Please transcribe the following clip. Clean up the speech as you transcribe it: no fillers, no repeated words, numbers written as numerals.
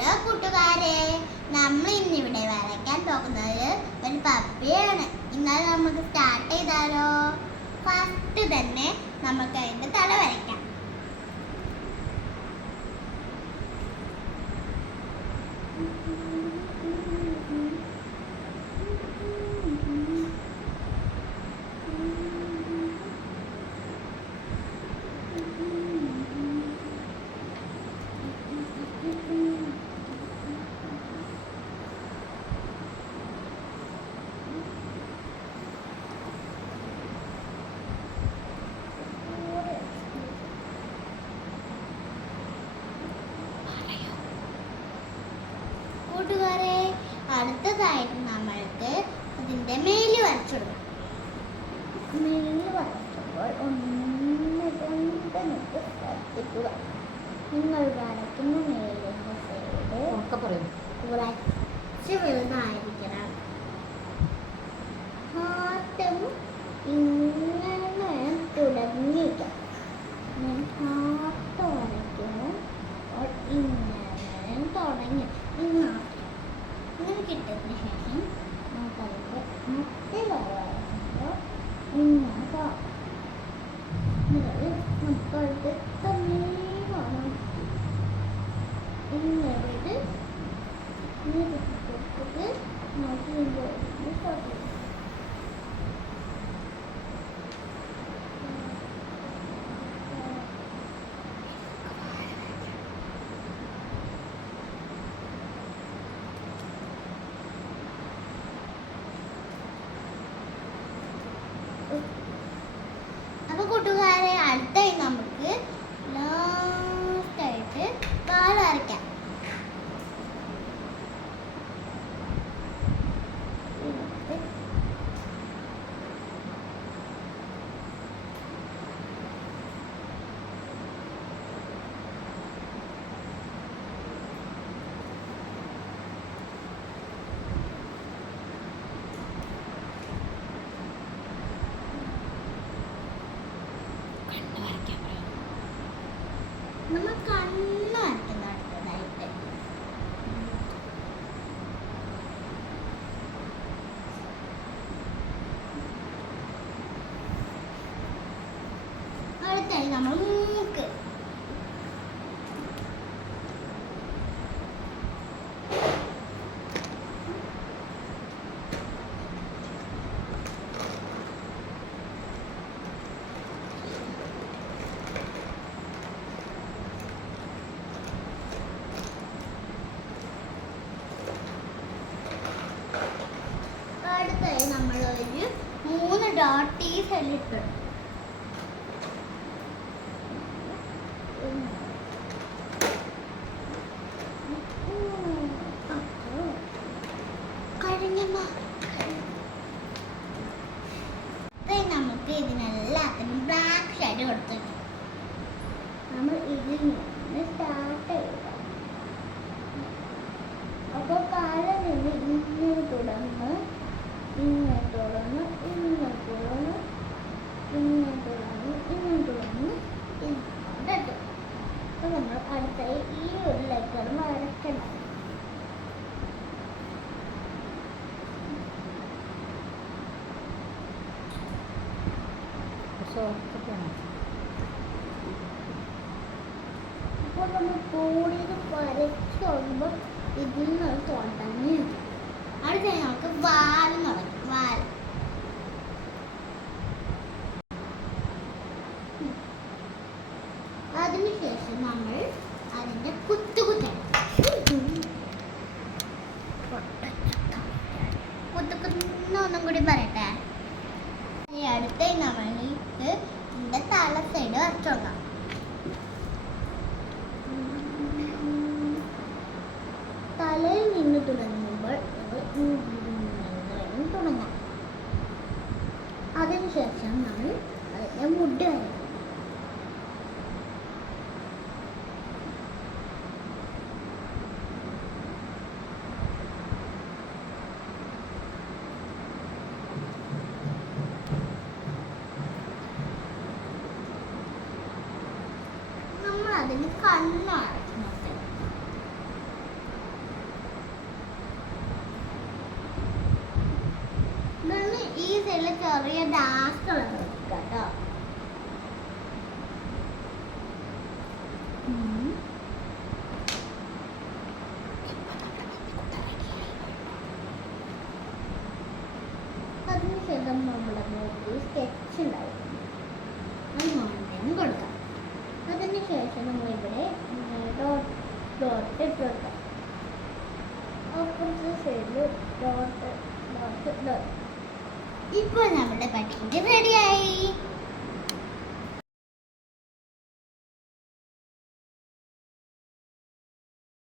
Hello കൂട്ടുകാരെ, നമ്മൾ ഇന്നിവിടെ വരയ്ക്കാൻ പോകുന്നത് ഒരു പപ്പിയാണ്. ഇന്നലെ നമുക്ക് സ്റ്റാർട്ട് ചെയ്താലോ? ഫസ്റ്റ് തന്നെ നമുക്ക് അതിൻ്റെ തല വരയ്ക്കാം. കൂട്ടുകാരെ, അടുത്തതായിട്ട് നമ്മൾക്ക് അതിൻ്റെ മേല് വരച്ചിടണം. മേല് വരയ്ക്കുമ്പോൾ ഒന്ന് രണ്ട് ശ്രദ്ധിക്കുക. നിങ്ങൾ വരയ്ക്കുന്ന മേലിൻ്റെ സൈഡ് കുറച്ച് വലുതായിരിക്കണം. ഹാർട്ടും ഇങ്ങനെ തുടങ്ങിയിട്ട് ഹാർട്ട് വരയ്ക്കുമ്പോൾ ഇങ്ങനെ തുടങ്ങി ഇങ്ങനെ കിട്ടിയതിന് ശേഷം നമുക്കതിൻ്റെ മറ്റേ വരയ്ക്കുമ്പോൾ ഇങ്ങനെ നമുക്കത് തന്നെ കാണാം. ഇങ്ങോട്ട് കൊടുത്തിട്ട് നോക്കി സ്റ്റാർട്ട് ചെയ്യും. അപ്പൊ കൂട്ടുകാരെ, അടുത്തായി നമുക്ക് ലാസ്റ്റായിട്ട് കാൽ വരയ്ക്കാം. നമ്മൾ കണ്ണ് വരയ്ക്കുന്ന അടുത്തതായിട്ട് അടുത്തായി നമ്മൾ മൂക്ക്. അടുത്തായി നമ്മളൊരു 3 ഡോട്ട് ഈ സൈഡിലിട്ടു. നമുക്ക് ഇതിനെല്ലാത്തിനും ബ്ലാക്ക് ഷെയ്ഡ് കൊടുത്തു. നമ്മൾ ഇതിൽ നിന്ന് സ്റ്റാർട്ട് ചെയ്യുക. അപ്പോൾ കാലിൽ നിന്ന് ഇങ്ങനെ തുടർന്ന് ഇങ്ങനെ തുടർന്ന് ഇങ്ങനെ തുടർന്ന് ഇങ്ങനെ തുടർന്ന് ഇങ്ങനെ തുടർന്ന് ഇങ്ങോട്ട്. അപ്പോൾ നമ്മൾ അടുത്തായി ഈ ഒരു ലെഗർ വരയ്ക്കണം. അപ്പോൾ നമ്മൾ കൂടിയത് വരച്ച് തുടങ്ങുമ്പോൾ ഇതിൽ നിന്ന് തുടങ്ങി അടുത്തായി നമുക്ക് വാൽ തുടങ്ങി. വാൽ അതിനുശേഷം നമ്മൾ അതിൻ്റെ ഒന്നും കൂടി പറയട്ടെ. അടുത്തായി നമ്മൾക്ക് ഇതിൻ്റെ തല സൈഡ് വരച്ചോക്കാം. തലയിൽ നിന്ന് തുടങ്ങുമ്പോൾ തുടങ്ങാം. അതിനുശേഷം നമ്മൾ അതിൻ്റെ മുടി വരയ്ക്കും. അതിന് കണ്ണാണ്. ഞാൻ ഡാർക്ക് കളർ കൊടുക്കാം കേട്ടോ. അതിനുശേഷം നമ്മുടെ മോട്ടിൽ സ്കെച്ച് ഉണ്ടായിരുന്നു, അത് മൗണ്ടൻ കൊടുക്കാം. അതിനുശേഷം നമ്മളിവിടെ ഡോട്ട് ഇട്ട് കൊടുക്കാം. അപ്പുറത്തെ സൈഡിൽ ഡോട്ട് ഡോട്ട് ഡോട്ട്. ഇപ്പോൾ നമ്മുടെ പട്ടിൻ്റെ റെഡിയായി.